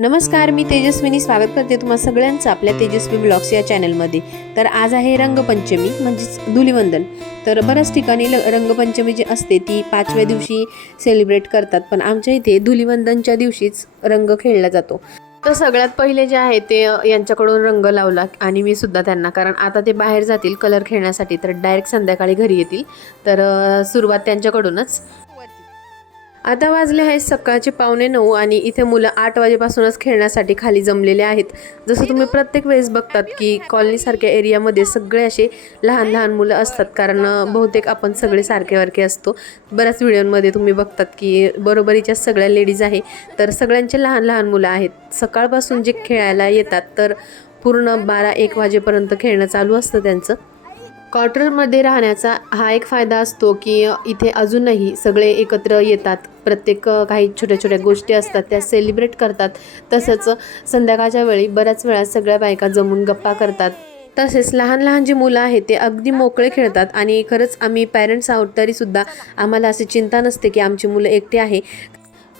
नमस्कार मी तेजस्विनी. स्वागत करते तुम्हा सगळ्यांचं आपल्या तेजस्वी ब्लॉग्स या चॅनलमध्ये. तर आज आहे रंगपंचमी म्हणजेच धुलिवंदन. तर बऱ्याच ठिकाणी ल- रंगपंचमी जी असते ती पाचव्या दिवशी सेलिब्रेट करतात पण आमच्या इथे धुलिवंदनच्या दिवशीच रंग खेळला जातो. तर सगळ्यात पहिले जे आहे ते यांच्याकडून रंग लावला आणि मी सुद्धा त्यांना कारण आता ते बाहेर जातील कलर खेळण्यासाठी तर डायरेक्ट संध्याकाळी घरी येतील. तर सुरुवात त्यांच्याकडूनच आता वाजले आहेत सकाळचे पावणे नऊ आणि इथे मुलं आठ वाजेपासूनच खेळण्यासाठी खाली जमलेले आहेत. जसं तुम्ही प्रत्येक वेळेस बघतात की कॉलनीसारख्या एरियामध्ये सगळे असे लहान लहान मुलं असतात कारण बहुतेक आपण सगळे सारखे वारखे असतो. बऱ्याच व्हिडिओमध्ये तुम्ही बघतात की बरोबरीच्या सगळ्या लेडीज आहे तर सगळ्यांचे लहान लहान मुलं आहेत. सकाळपासून जे खेळायला येतात तर पूर्ण बारा एक वाजेपर्यंत खेळणं चालू असतं त्यांचं. क्वार्टरमध्ये राहण्याचा हा एक फायदा असतो की इथे अजूनही सगळे एकत्र येतात. प्रत्येक काही छोट्या छोट्या गोष्टी असतात त्या सेलिब्रेट करतात. तसंच संध्याकाळच्या वेळी बऱ्याच वेळा सगळ्या बायका जमून गप्पा करतात. तसेच लहान लहान जी मुलं आहेत ते अगदी मोकळे खेळतात. आणि खरंच आम्ही पॅरेंट्स आहोत तरीसुद्धा आम्हाला अशी चिंता नसते की आमची मुलं एकटी आहे.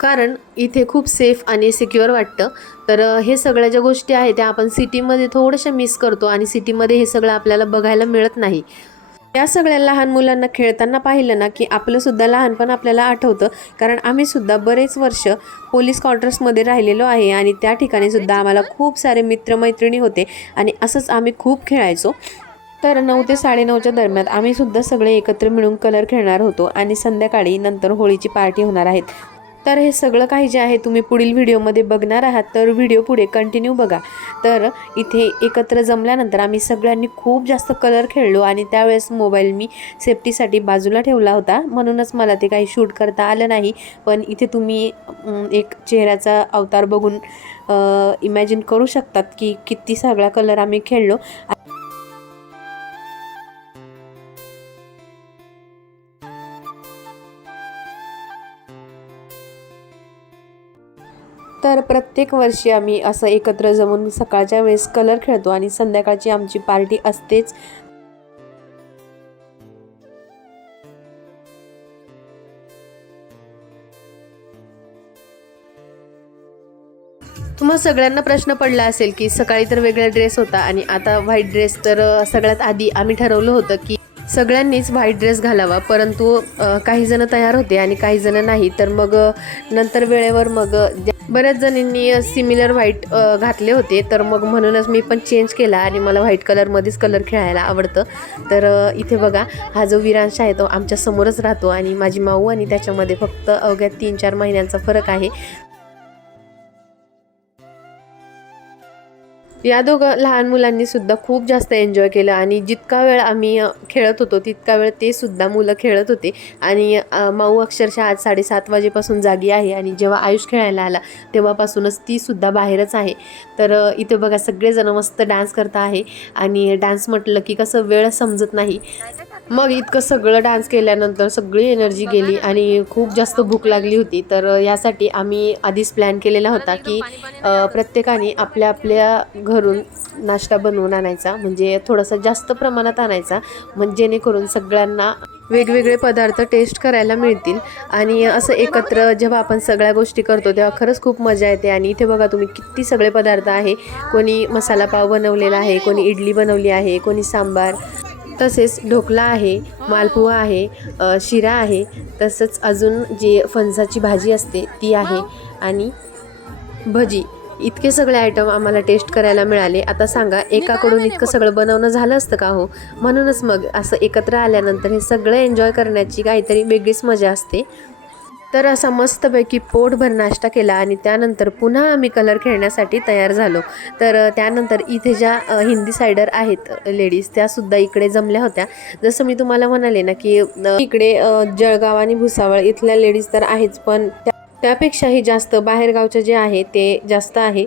कारण इथे खूप सेफ आणि सिक्युअर वाटतं. तर हे सगळ्या ज्या गोष्टी आहेत त्या आपण सिटीमध्ये थोडंसं मिस करतो. आणि सिटीमध्ये हे सगळं आपल्याला बघायला मिळत नाही. या सगळ्या लहान मुलांना खेळताना पाहिलं ना की आपलं सुद्धा लहानपण आपल्याला आठवतं. कारण आम्ही सुद्धा बरेच वर्ष पोलीस क्वार्टर्समध्ये राहिलेलो आहे आणि त्या ठिकाणी सुद्धा आम्हाला खूप सारे मित्रमैत्रिणी होते आणि असंच आम्ही खूप खेळायचो. तर नऊ ते साडेनऊच्या दरम्यान आम्ही सुद्धा सगळे एकत्र मिळून कलर खेळणार होतो आणि संध्याकाळी नंतर होळीची पार्टी होणार आहेत तर हे सगळं काही जे आहे तुम्ही पुढील व्हिडिओमध्ये बघणार आहात. तर व्हिडिओ पुढे कंटिन्यू बघा. तर इथे एकत्र जमल्यानंतर आम्ही सगळ्यांनी खूप जास्त कलर खेळलो आणि त्यावेळेस मोबाईल मी सेफ्टीसाठी बाजूला ठेवला होता. म्हणूनच मला ते काही शूट करता आलं नाही. पण इथे तुम्ही एक चेहऱ्याचा अवतार बघून इमॅजिन करू शकतात की किती सगळा कलर आम्ही खेळलो. तर प्रत्येक वर्षी आम्ही असं एकत्र जमून सकाळच्या वेळेस कलर खेळतो आणि संध्याकाळची आमची पार्टी असतेच. तुम्हा सगळ्यांना प्रश्न पडला असेल की सकाळी तर वेगळा ड्रेस होता आणि आता व्हाईट ड्रेस तर सगळ्यात आधी आम्ही ठरवलं होतं की सगळ्यांनीच व्हाईट ड्रेस घालावा परंतु काहीजणं काही जण तयार होते आणि काही जण नाही. तर मग नंतर वेळेवर मग बऱ्याच जणींनी सिमिलर व्हाईट घातले होते. तर मग म्हणूनच मी पण चेंज केला आणि मला व्हाईट कलरमध्येच कलर खेळायला आवडतं. तर इथे बघा हा जो विरांश आहे तो आमच्या समोरच राहतो आणि माझी माऊ आणि त्याच्यामध्ये फक्त अवघ्या तीन चार महिन्यांचा फरक आहे. या दोघं लहान मुलांनी सुद्धा खूप जास्त एन्जॉय केलं आणि जितका वेळ आम्ही खेळत होतो तितका वेळ ते सुद्धा मुलं खेळत होते. आणि माऊ अक्षरशः आज साडेसात वाजेपासून जागी आहे आणि जेव्हा आयुष खेळायला आला तेव्हापासूनच ती सुद्धा बाहेरच आहे. तर इथे बघा सगळेजण मस्त डान्स करत आहे. आणि डान्स म्हटलं की कसं वेळ समजत नाही. मग इतकं सगळं डान्स केल्यानंतर सगळी एनर्जी गेली आणि खूप जास्त भूक लागली होती. तर यासाठी आम्ही आधीच प्लॅन केलेला होता की प्रत्येकाने आपल्या आपल्या घरून नाश्ता बनवून आणायचा. म्हणजे थोडासा जास्त प्रमाणात आणायचा. म्हणजे जेणेकरून सगळ्यांना वेगवेगळे पदार्थ टेस्ट करायला मिळतील. आणि असं एकत्र जेव्हा आपण सगळ्या गोष्टी करतो तेव्हा खरंच खूप मजा येते. आणि इथे बघा तुम्ही किती सगळे पदार्थ आहे. कोणी मसाला पाव बनवलेला आहे कोणी इडली बनवली आहे कोणी सांबार. तसेच ढोकला आहे मालपुहा आहे शिरा आहे तसंच अजून जे फणसाची भाजी असते ती आहे आणि भजी. इतके सगळे आयटम आम्हाला टेस्ट करायला मिळाले. आता सांगा एकाकडून इतकं सगळं बनवणं झालं असतं का हो? म्हणूनच मग असं एकत्र आल्यानंतर हे सगळं एन्जॉय करण्याची काहीतरी वेगळीच मजा असते. तर असा मस्तपैकी पोटभर नाश्ता केला आणि त्यानंतर पुन्हा आम्ही कलर खेळण्यासाठी तयार झालो. तर त्यानंतर इथे ज्या हिंदी सायडर आहेत लेडीज त्यासुद्धा इकडे जमल्या होत्या. जसं मी तुम्हाला म्हणाले ना की इकडे जळगाव आणि भुसावळ इथल्या लेडीज तर आहेच पण त्यापेक्षाही जास्त बाहेरगावचे जे आहे ते जास्त आहे.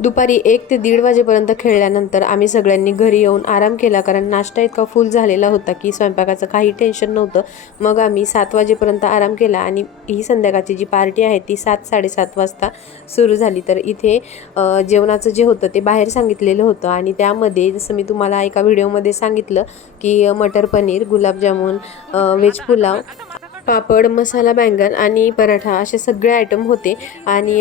दुपारी एक ते दीड वाजेपर्यंत खेळल्यानंतर आम्ही सगळ्यांनी घरी येऊन आराम केला कारण नाश्ता इतका फुल झालेला होता की स्वयंपाकाचं काही टेन्शन नव्हतं. मग आम्ही सात वाजेपर्यंत आराम केला आणि ही संध्याकाळची जी पार्टी आहे ती सात साडेसात वाजता सुरू झाली. तर इथे जेवणाचं जे होतं ते बाहेर सांगितलेलं होतं आणि त्यामध्ये जसं मी तुम्हाला एका व्हिडिओमध्ये सांगितलं की मटर पनीर गुलाबजामुन व्हेज पुलाव पापड मसाला बँगन आणि पराठा असे सगळे आयटम होते. आणि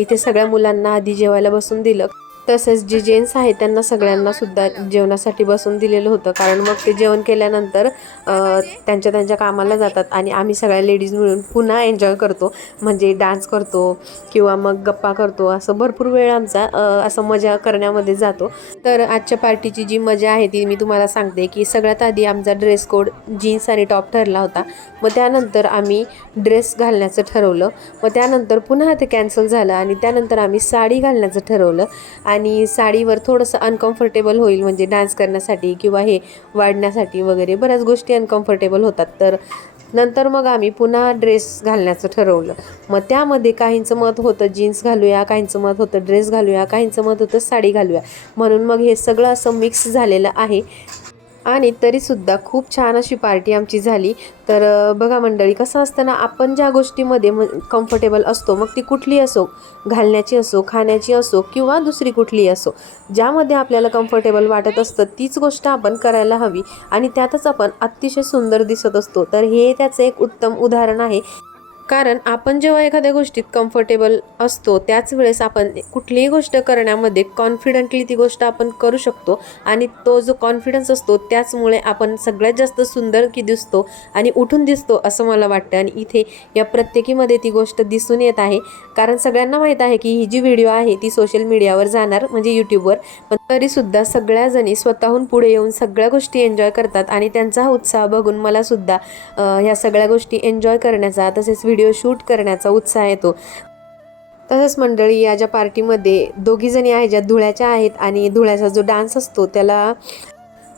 इथे सगळ्या मुलांना आधी जेवायला बसून दिलं. तसेच जे जेन्ट्स आहेत त्यांना सगळ्यांना सुद्धा जेवणासाठी बसून दिलेलं होतं. कारण मग ते जेवण केल्यानंतर त्यांच्या त्यांच्या कामाला जातात आणि आम्ही सगळ्या लेडीज मिळून पुन्हा एन्जॉय करतो. म्हणजे डान्स करतो किंवा मग गप्पा करतो. असं भरपूर वेळ आमचा असं मजा करण्यामध्ये जातो. तर आजच्या पार्टीची जी मजा आहे ती मी तुम्हाला सांगते की सगळ्यात आधी आमचा ड्रेस कोड जीन्स आणि टॉप ठरला होता. मग त्यानंतर आम्ही ड्रेस घालण्याचं ठरवलं. मग त्यानंतर पुन्हा ते कॅन्सल झालं आणि त्यानंतर आम्ही साडी घालण्याचं ठरवलं. आणि आणि साडीवर थोडंसं अनकम्फर्टेबल होईल म्हणजे डान्स करण्यासाठी किंवा हे वाढण्यासाठी वगैरे बऱ्याच गोष्टी अनकम्फर्टेबल होतात. तर नंतर मग आम्ही पुन्हा ड्रेस घालण्याचं ठरवलं. मग त्यामध्ये काहींचं मत होतं जीन्स घालूया काहींचं मत होतं ड्रेस घालूया काहींचं मत होतं साडी घालूया. म्हणून मग हे सगळं असं मिक्स झालेलं आहे. आणि तरीसुद्धा खूप छान अशी पार्टी आमची झाली. तर बघा मंडळी कसं असतं ना आपण ज्या गोष्टीमध्ये म कम्फर्टेबल असतो मग ती कुठली असो घालण्याची असो खाण्याची असो किंवा दुसरी कुठली असो ज्यामध्ये आपल्याला कम्फर्टेबल वाटत असतं तीच गोष्ट आपण करायला हवी आणि त्यातच आपण अतिशय सुंदर दिसत असतो. तर हे त्याचं एक उत्तम उदाहरण आहे. कारण आपण जेव्हा एखाद्या गोष्टीत कम्फर्टेबल असतो त्याच वेळेस आपण कुठलीही गोष्ट करण्यामध्ये कॉन्फिडंटली ती गोष्ट आपण करू शकतो आणि तो जो कॉन्फिडन्स असतो त्याचमुळे आपण सगळ्यात जास्त सुंदर की दिसतो आणि उठून दिसतो असं मला वाटतं. आणि इथे या प्रत्येकीमध्ये ती गोष्ट दिसून येत आहे. कारण सगळ्यांना माहीत आहे की ही जी व्हिडिओ आहे ती सोशल मीडियावर जाणार म्हणजे यूट्यूबवर पण तरीसुद्धा सगळ्याजणी स्वतःहून पुढे येऊन सगळ्या गोष्टी एन्जॉय करतात आणि त्यांचा हा उत्साह बघून मला सुद्धा ह्या सगळ्या गोष्टी एन्जॉय करण्याचा तसेच व्हिडिओ शूट करण्याचा उत्साह येतो. तसंच मंडळी या ज्या पार्टीमध्ये दोघीजणी आहेत ज्या धुळ्याच्या आहेत आणि धुळ्याचा जो डान्स असतो त्याला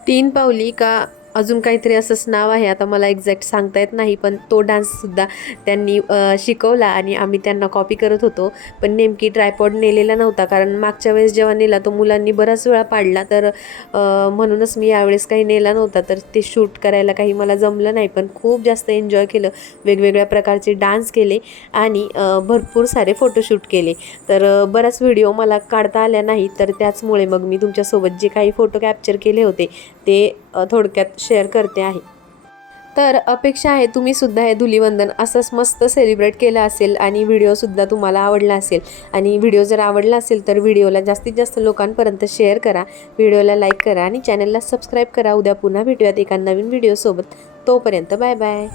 तीन पावली का अजून काहीतरी असंच नाव आहे. आता मला एक्झॅक्ट सांगता येत नाही पण तो डान्ससुद्धा त्यांनी शिकवला आणि आम्ही त्यांना कॉपी करत होतो. पण नेमकी ट्रायपॉड नेलेला नव्हता कारण मागच्या वेळेस जेव्हा नेला तो मुलांनी बराच वेळा पाडला. तर म्हणूनच मी यावेळेस काही नेला नव्हता. तर ते शूट करायला काही मला जमलं नाही पण खूप जास्त एन्जॉय केलं. वेगवेगळ्या प्रकारचे डान्स केले आणि भरपूर सारे फोटोशूट केले. तर बराच व्हिडिओ मला काढता आल्या नाही तर त्याचमुळे मग मी तुमच्यासोबत जे काही फोटो कॅप्चर केले होते ते थोडक्यात शेअर करते आहे. तर अपेक्षा आहे तुम्ही सुद्धा हे धुलीवंदन असंच मस्त सेलिब्रेट केलं असेल आणि व्हिडिओसुद्धा तुम्हाला आवडला असेल. आणि व्हिडिओ जर आवडला असेल तर व्हिडिओला जास्तीत जास्त लोकांपर्यंत शेअर करा. व्हिडिओला लाईक करा आणि चॅनलला सबस्क्राईब करा. उद्या पुन्हा भेटूयात एका नवीन व्हिडिओसोबत तोपर्यंत बाय बाय